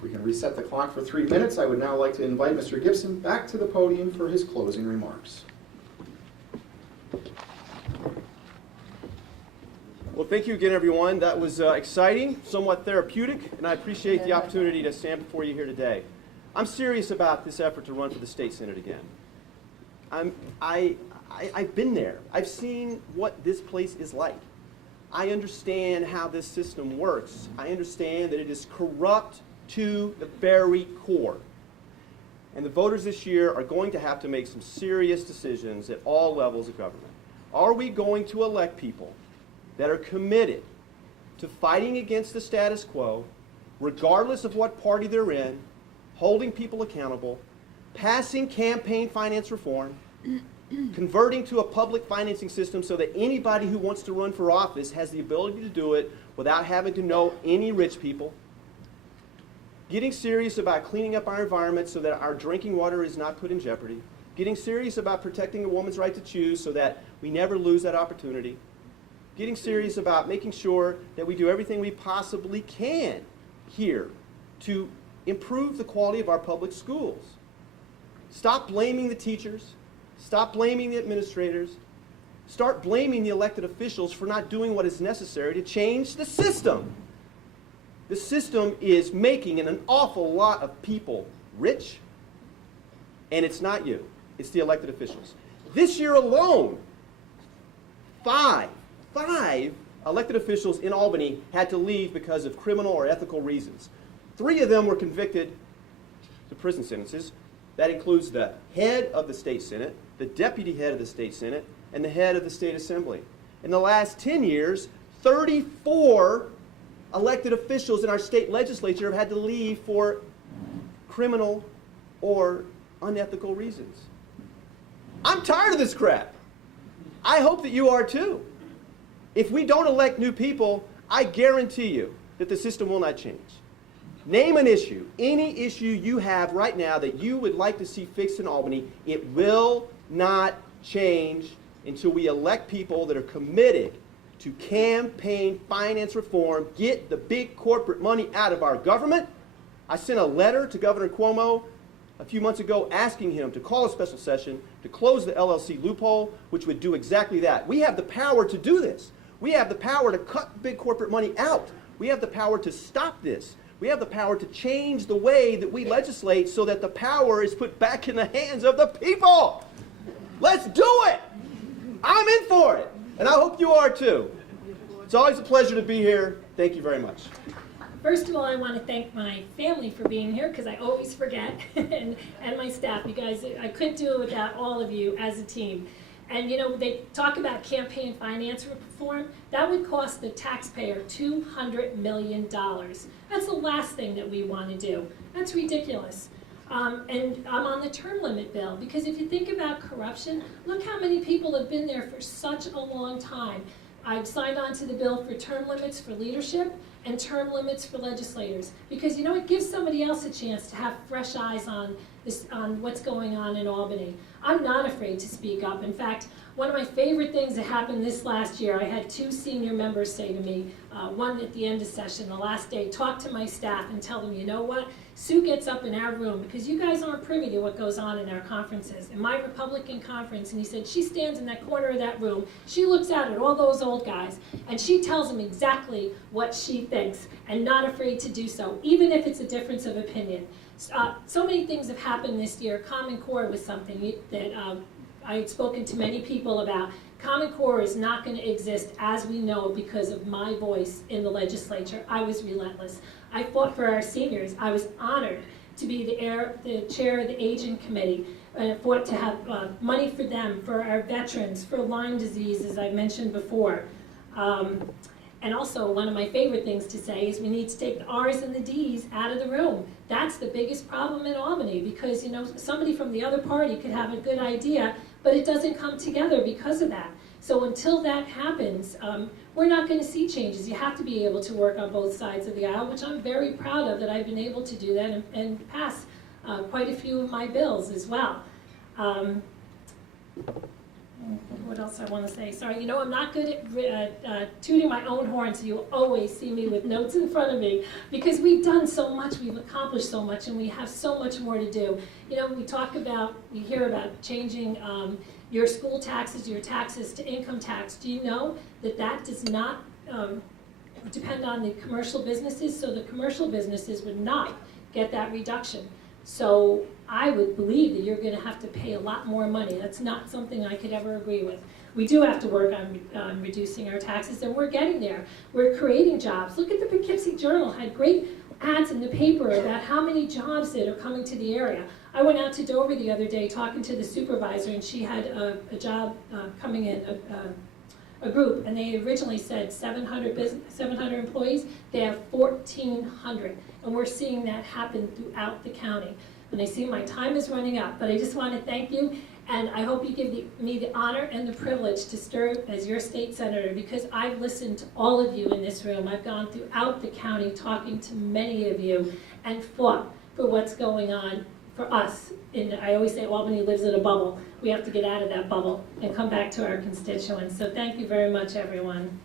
If we can reset the clock for 3 minutes, I would now like to invite Mr. Gipson back to the podium for his closing remarks. Well, thank you again, everyone. That was exciting, somewhat therapeutic, and I appreciate the opportunity to stand before you here today. I'm serious about this effort to run for the state senate again. I've been there. I've seen what this place is like. I understand how this system works. I understand that it is corrupt to the very core. And the voters this year are going to have to make some serious decisions at all levels of government. Are we going to elect people that are committed to fighting against the status quo, regardless of what party they're in, holding people accountable, passing campaign finance reform, converting to a public financing system so that anybody who wants to run for office has the ability to do it without having to know any rich people, getting serious about cleaning up our environment so that our drinking water is not put in jeopardy, getting serious about protecting a woman's right to choose so that we never lose that opportunity, getting serious about making sure that we do everything we possibly can here to improve the quality of our public schools. Stop blaming the teachers. Stop blaming the administrators. Start blaming the elected officials for not doing what is necessary to change the system. The system is making an awful lot of people rich, and it's not you. It's the elected officials. This year alone, five elected officials in Albany had to leave because of criminal or ethical reasons. 3 of them were convicted to prison sentences. That includes the head of the state senate, the deputy head of the state senate, and the head of the state assembly. In the last 10 years, 34 elected officials in our state legislature have had to leave for criminal or unethical reasons. I'm tired of this crap. I hope that you are too. If we don't elect new people, I guarantee you that the system will not change. Name an issue, any issue you have right now that you would like to see fixed in Albany. It will not change until we elect people that are committed to campaign finance reform, get the big corporate money out of our government. I sent a letter to Governor Cuomo a few months ago asking him to call a special session to close the LLC loophole, which would do exactly that. We have the power to do this. We have the power to cut big corporate money out. We have the power to stop this. We have the power to change the way that we legislate so that the power is put back in the hands of the people. Let's do it. I'm in for it. And I hope you are too. It's always a pleasure to be here. Thank you very much. First of all, I want to thank my family for being here because I always forget, and my staff. You guys, I couldn't do it without all of you as a team. And you know, they talk about campaign finance reform. That would cost the taxpayer $200 million. That's the last thing that we want to do. That's ridiculous. And I'm on the term limit bill because if you think about corruption, look how many people have been there for such a long time. I've signed on to the bill for term limits for leadership and term limits for legislators because you know it gives somebody else a chance to have fresh eyes on this, on what's going on in Albany. I'm not afraid to speak up. In fact, one of my favorite things that happened this last year, I had 2 senior members say to me, one at the end of session, the last day, talk to my staff and tell them, you know what, Sue gets up in our room because you guys aren't privy to what goes on in our conferences. In my Republican conference, and he said, she stands in that corner of that room, she looks out at all those old guys, and she tells them exactly what she thinks, and not afraid to do so, even if it's a difference of opinion. So many things have happened this year. Common Core was something that I had spoken to many people about. Common Core is not going to exist as we know because of my voice in the legislature. I was relentless. I fought for our seniors. I was honored to be the chair of the Aging Committee. And I fought to have money for them, for our veterans, for Lyme disease, as I mentioned before. And also, one of my favorite things to say is we need to take the R's and the D's out of the room. That's the biggest problem in Albany because, you know, somebody from the other party could have a good idea, but it doesn't come together because of that. So until that happens, we're not going to see changes. You have to be able to work on both sides of the aisle, which I'm very proud of that I've been able to do that and pass quite a few of my bills as well. What else I want to say? Sorry, you know, I'm not good at tooting my own horn, so you'll always see me with notes in front of me, because we've done so much, we've accomplished so much, and we have so much more to do. You know, we hear about changing your school taxes, your taxes to income tax. Do you know that that does not depend on the commercial businesses? So the commercial businesses would not get that reduction. So I would believe that you're going to have to pay a lot more money. That's not something I could ever agree with. We do have to work on reducing our taxes, and we're getting there. We're creating jobs. Look at the Poughkeepsie Journal, had great ads in the paper about how many jobs that are coming to the area. I went out to Dover the other day talking to the supervisor, and she had a job coming in, a group, and they originally said 700 employees. They have 1,400, and we're seeing that happen throughout the county. And I see my time is running up, but I just want to thank you, and I hope you give me the honor and the privilege to serve as your state senator, because I've listened to all of you in this room. I've gone throughout the county talking to many of you and fought for what's going on for us. I always say Albany lives in a bubble. We have to get out of that bubble and come back to our constituents. So thank you very much, everyone.